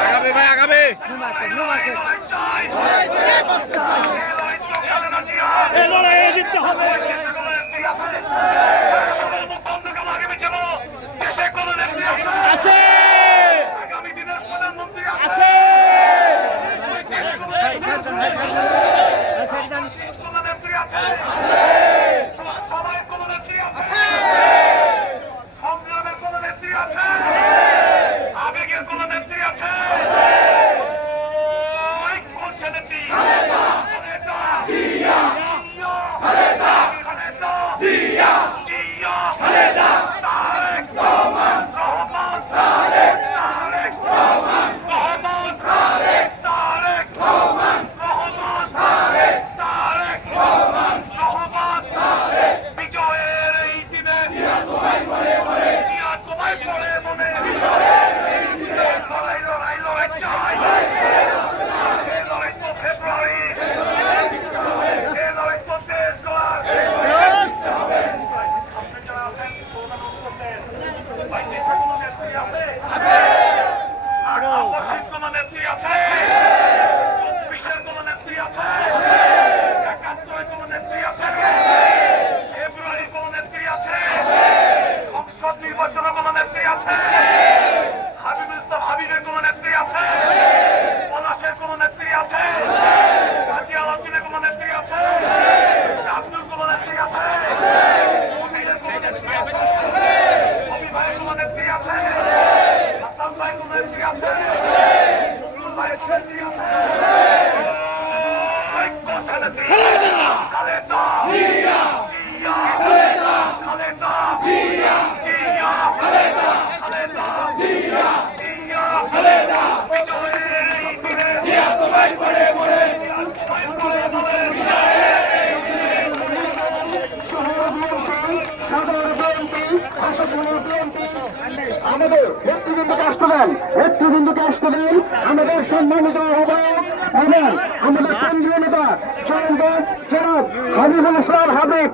আগাবে ভাই আগাবে জিততে হবে আছে আগামী দিনের প্রধানমন্ত্রী আছে সবাই কোন নেত্রী আছে সংগ্রামের কোন নেত্রী আছে আবেগের কোন নেত্রী আছে নেত্রী আমাদের নেতৃবৃন্দকে আসতে দেন আমাদের সম্মানিত আহ্বায়ক এবং আমাদের কেন্দ্রীয় নেতা জনাব হাবিবুল ইসলাম হাবিব।